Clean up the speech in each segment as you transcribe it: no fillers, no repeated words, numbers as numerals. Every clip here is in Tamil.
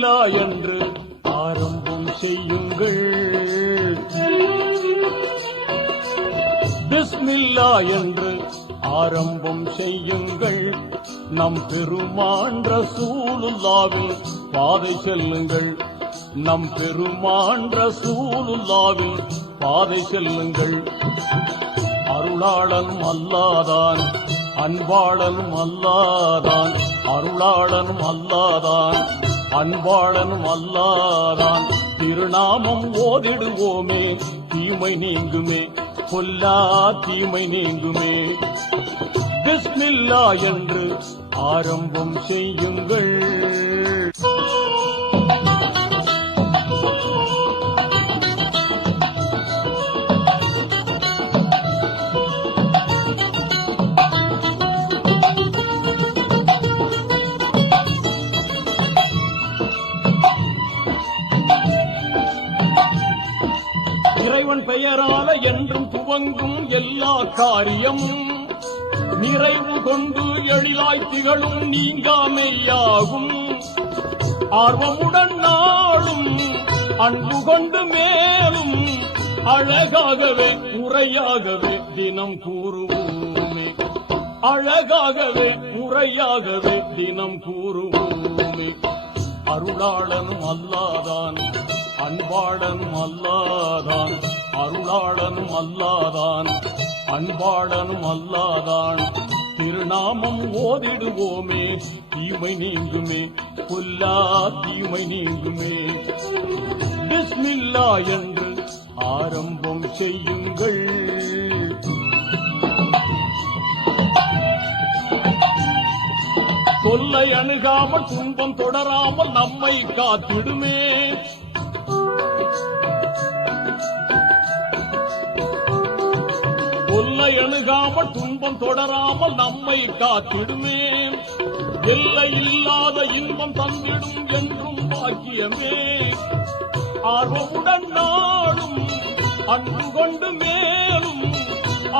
பிஸ்மில்லா என்று ஆரம்பம் செய்யுங்கள். பிஸ்மில்லா என்று ஆரம்பம் செய்யுங்கள். நம் பெருமான் ரசூலுல்லாவின் பாதை செல்லுங்கள். நம் பெருமான் ரசூலுல்லாவின் பாதை செல்லுங்கள். அருளாளனும் அல்லாதான், அன்பாளனும் அல்லாதான், அருளாளனும் அல்லாதான், அன்பாளனும் அல்லாதான். திருநாமம் ஓதிடுவோமே, தீமை நீங்குமே, கொல்லா தீமை நீங்குமே. பிஸ்மில்லா என்று ஆரம்பம் செய்யுங்கள். இறைவன் பெயரால என்றும் துவங்கும் எல்லா காரியமும் நிறைவு கொண்டு எழிலாய் திகழும் நீங்காமையாகும். ஆர்வமுடன் நாளும் அன்பு கொண்டு மேலும் அழகாகவே முறையாகவே தினம் கூறுவோமே. அழகாகவே முறையாகவே தினம் கூறுவோமே. அருளாளனும் அல்லாதான், அன்பாளனும் அல்லாதான், அருளாளனும் அல்லாதான், அன்பாளனும் அல்லாதான். திருநாமம் ஓதிடுவோமே, தீமை நீங்குமே, கொல்லா தீமை நீங்குமே. பிஸ்மில்லா என்று ஆரம்பம் செய்யுங்கள். தொல்லை அணுகாமல் துன்பம் தொடராமல் நம்மை காத்திடுமே. தொல்லை அணுகாமல் துன்பம் தொடராமல் நம்மை காத்திடுமே. எல்லை இல்லாத இன்பம் தந்திடும் என்றும் பாக்கியமே. ஆர்வமுடன் நாளும் அன்பு கொண்டு மேலும்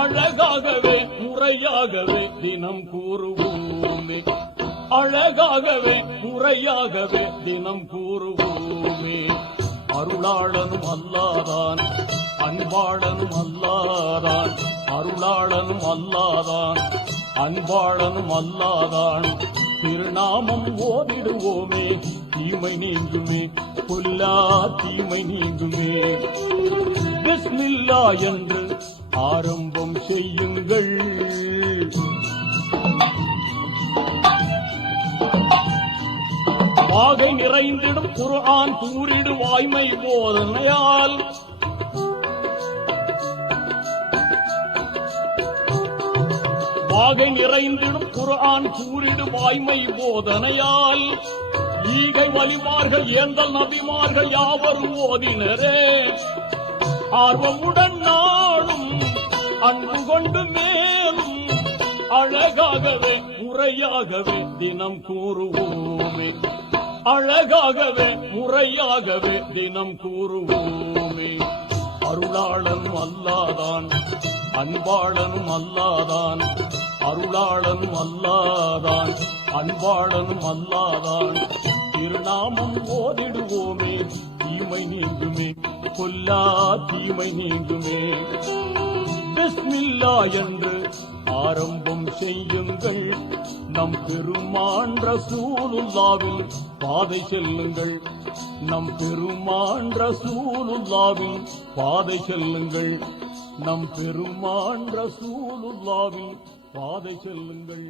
அழகாகவே முறையாகவே தினம் கூறுவோமே. அழகாகவே முறையாகவே தினம் கூறுவோமே. அருளாளனும் அல்லாதான், அன்பாளனும் அல்லாதான், அருளாளனும் அல்லாதான், அன்பாளனும் அல்லாதான். திருநாமம் ஓதிடுவோமே, தீமை நீங்குமே, கொல்லா தீமை நீங்குமே. பிஸ்மில்லா என்று ஆரம்பம் செய்யுங்கள். வாகை நிறைந்திடும் குர்ஆன் கூறிடு வாய்மை போதனையால். வாகை நிறைந்திடும் குர்ஆன் கூறிடு வாய்மை போதனையால். ஈகை வலிமார்கள் ஏந்தல் நபிமார்கள் யாவரும் ஓதினரே. ஆர்வமுடன் நாளும் அன்பு கொண்டு மேலும் அழகாகவே முறையாகவே தினம் கூறுவோமே. அழகாகவே முறையாகவே தினம் கூறுவோமே. அருளாளனும் அல்லாதான், அன்பாளனும் அல்லாதான், அருளாளனும் அல்லாதான், அன்பாளனும் அல்லாதான். திருநாமம் ஓதிடுவோமே, தீமை நீங்குமே, கொல்லா தீமை நீங்குமே. பிஸ்மில்லா என்று ஆரம்பம் செய்யுங்கள். நம் பெருமான் ரசூலுல்லாவின் பாதை செல்லுங்கள். நம் பெருமான் ரசூலுல்லாவின் பாதை செல்லுங்கள். நம் பெருமான் ரசூலுல்லாவின் பாதை செல்லுங்கள்.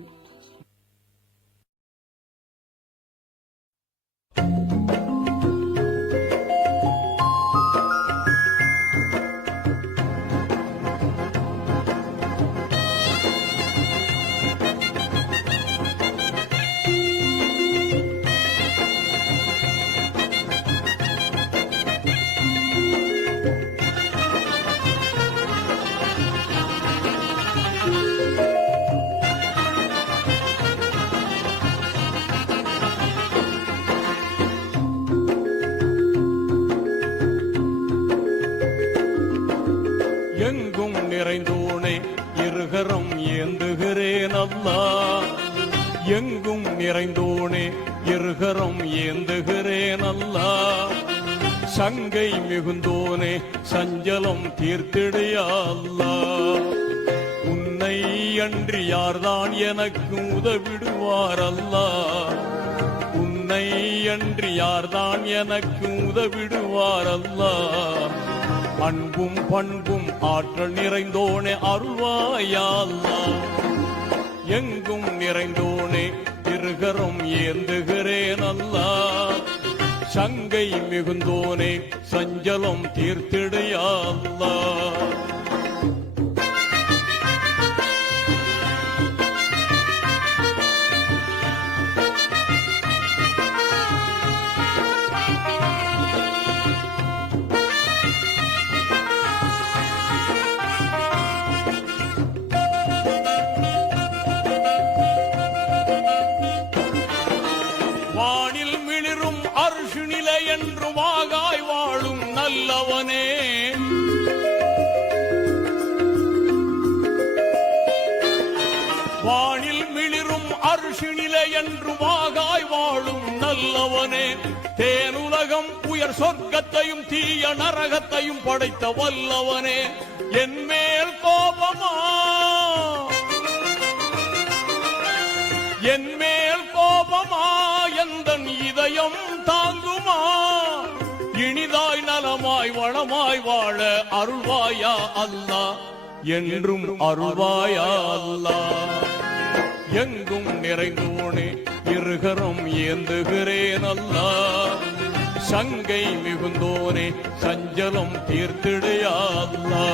நிறைந்தோனே இருகரம் ஏந்துகிறேன் அல்லாஹ். எங்கும் நிறைந்தோனே இருகரம் ஏந்துகிறேன் அல்லா. சங்கை மிகுந்தோனே சஞ்சலம் தீர்த்திடையா அல்லா. உன்னை அன்றி யார்தான் எனக்கு உதவிடுவார் அல்லா. உன்னை அன்றி யார்தான் எனக்கு உதவிடுவார் அல்லா. அன்பும் பண்பும் ஆற்றல் நிறைந்தோனே அருள்வாயா அல்லா. எங்கும் நிறைந்தோனே இருகரம் ஏந்துகிறேன் அல்லா. சங்கை மிகுந்தோனே சஞ்சலம் தீர்த்திடையா அல்லா. வானில் மிளிரும் அருஷு நிலை என்று வாகாய் வாழும் நல்லவனே. வானில் மிளிரும் அருஷு நிலை என்று வாகாய் வாழும் நல்லவனே. தேனுலகம் உயர் சொர்க்கத்தையும் தீய நரகத்தையும் படைத்த வல்லவனே. என் மேல் கோபமா என் மேல் கோபமா எந்தன் இதயம் தாங்குமா. இனிதாய் நலமாய் வளமாய் வாழ அருள்வாயா அல்லா. என்றும் அருள்வாயா அல்லா. எங்கும் நிறைந்தோனே இருகரம் ஏந்துகிறேன் அல்லா. சங்கை மிகுந்தோனே சஞ்சலம் தீர்த்திடையா அல்லா.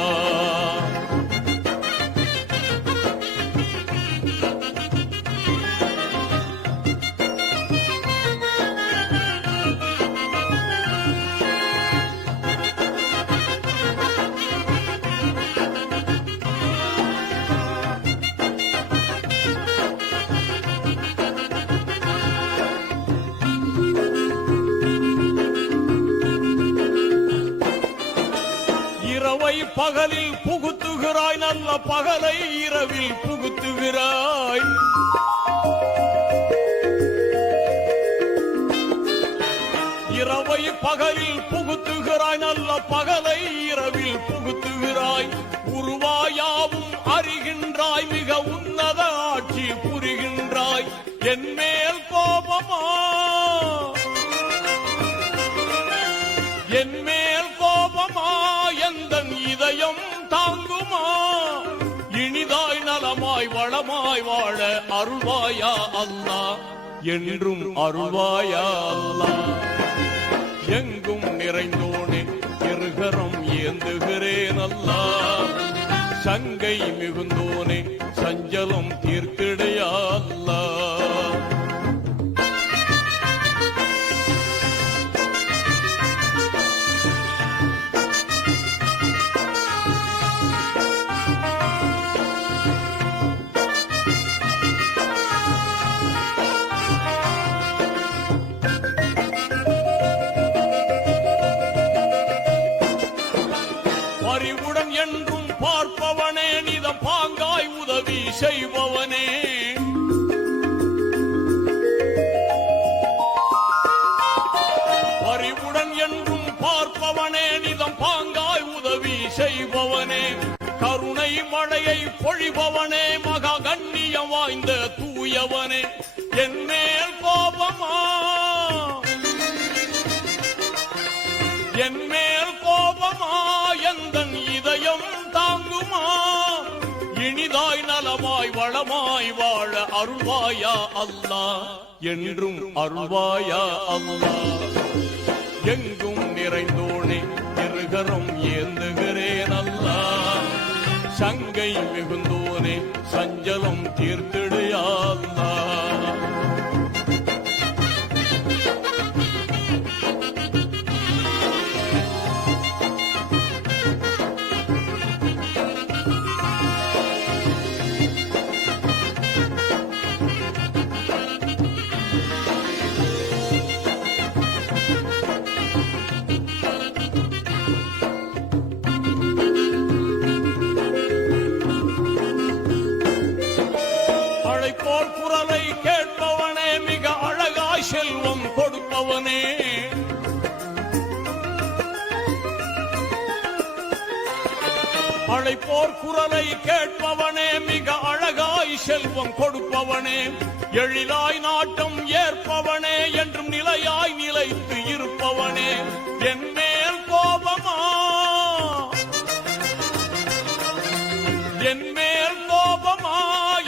இரவை பகலில் புகுத்துகிறாய், நல்ல பகலை இரவில் புகுத்துகிறாய். இரவை பகலில் புகுத்துகிறாய், நல்ல பகலை இரவில் புகுத்துகிறாய். உருவாயாவும் அறிகின்றாய், மிக உன்னத ஆட்சி புரிகின்றாய். என் மேல் கோபமா என் மேல் கோபமா எந்தன் இதயம் தாங்குமா. இனிதாய் நலமாய் வளமாய் வாழ அருள்வாயா அல்லா. என்றும் அருள்வாயா அல்லா. எங்கும் நிறைந்தோனே இருகரம் ஏந்துகிறேன் அல்லா. சங்கை மிகுந்தோனே சஞ்சலம் தீர்த்திடையா அல்லா. பரிவுடன் என்றும் பார்ப்பவனே, நிதம் பாங்காய் உதவி செய்பவனே. பரிவுடன் என்றும் பார்ப்பவனே, நிதம் பாங்காய் உதவி செய்பவனே. கருணை மழையை பொழிபவனே, மகா கண்ணியம் வாய்ந்த தூயவனே. என் மேல் கோபமா என் மேல் கோபமா எந்தன் இதயம் தாங்குமா. இனிதாய் நலமாய் வளமாய் வாழ அருள்வாயா அல்லா. என்றும் அருள்வாயா அல்லா. எங்கும் நிறைந்தோனே இருகரம் ஏந்துகிறேன் அல்லா. சங்கை மிகுந்தோனே சஞ்சலம் தீர்த்திடையா அல்லா. போர் குரலை கேட்பவனே மிக அழகாய் செல்வம் கொடுப்பவனே அழைப்போர் குரலை கேட்பவனே மிக அழகாய் செல்வம் கொடுப்பவனே எழிலாய் நாட்டம் ஏற்பவனே என்றும் நிலையாய் நிலைத்து இருப்பவனே என் மேல் கோபமா என் மேல் கோபமா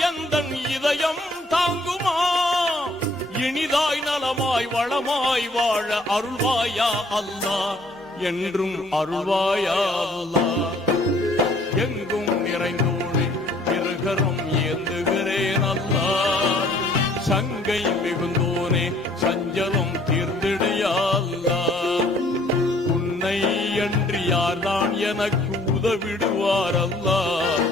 எந்தன் இதயம் தாங்குமா இனிதாய் நலமாய் வளமாய் வாழ அருள்வாயா அல்லாஹ் என்றும் அருள்வாயா அல்லாஹ் எங்கும் நிறைந்தோனே இருகரம் ஏந்துகிறேன் அல்லாஹ் சங்கை மிகுந்தோனே சஞ்சலம் தீர்ந்திடையா அல்லாஹ் உன்னை அன்றி யார்தான் எனக்கு உதவிடுவார் அல்லாஹ்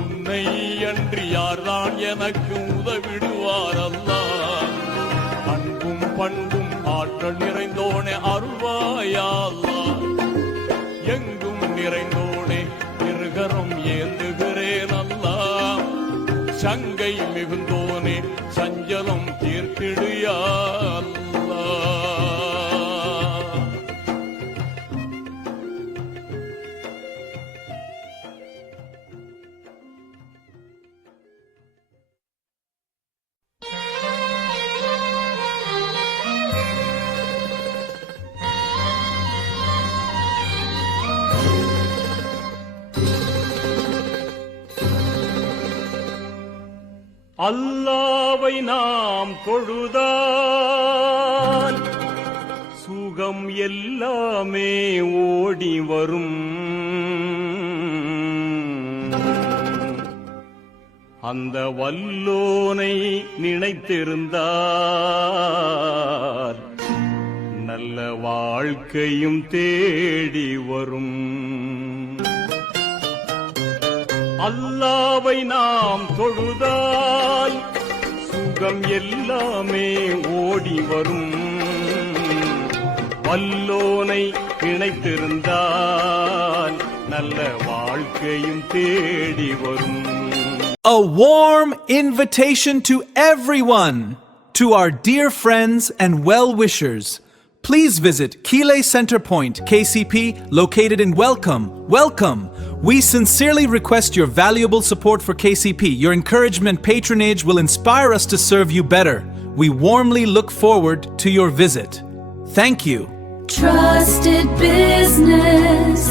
உன்னை அன்றி யார்தான் எனக்கு உதவிடுவார் அல்லாஹ் அன்பும் பண்பும் ஆற்றல் நிறைந்தோனே அருள்வாயா அல்லாஹ் எங்கும் நிறைந்தோனே இருகரம் ஏந்துகிறேன் அல்லாஹ் சங்கை மிகுந்தோனே சஞ்சலம் தீர்த்திடுயா அல்லாஹ் அல்லாவை நாம் தொழுதால் சுகம் எல்லாமே ஓடி வரும் அந்த வல்லோனை நினைத்திருந்தால் நல்ல வாழ்க்கையும் தேடி வரும் அல்லாவை நாம் தொழுதால் சுகம் எல்லாமே ஓடி வரும் வல்லோனை இணைத்திருந்தால் நல்ல வாழ்க்கையும் தேடி வரும். A warm invitation to everyone, to our dear friends and well-wishers. Please visit Kile Center Point, KCP, located in Welcome. We sincerely request your valuable support for KCP. Your encouragement, patronage will inspire us to serve you better. We warmly look forward to your visit. Thank you. Trusted business.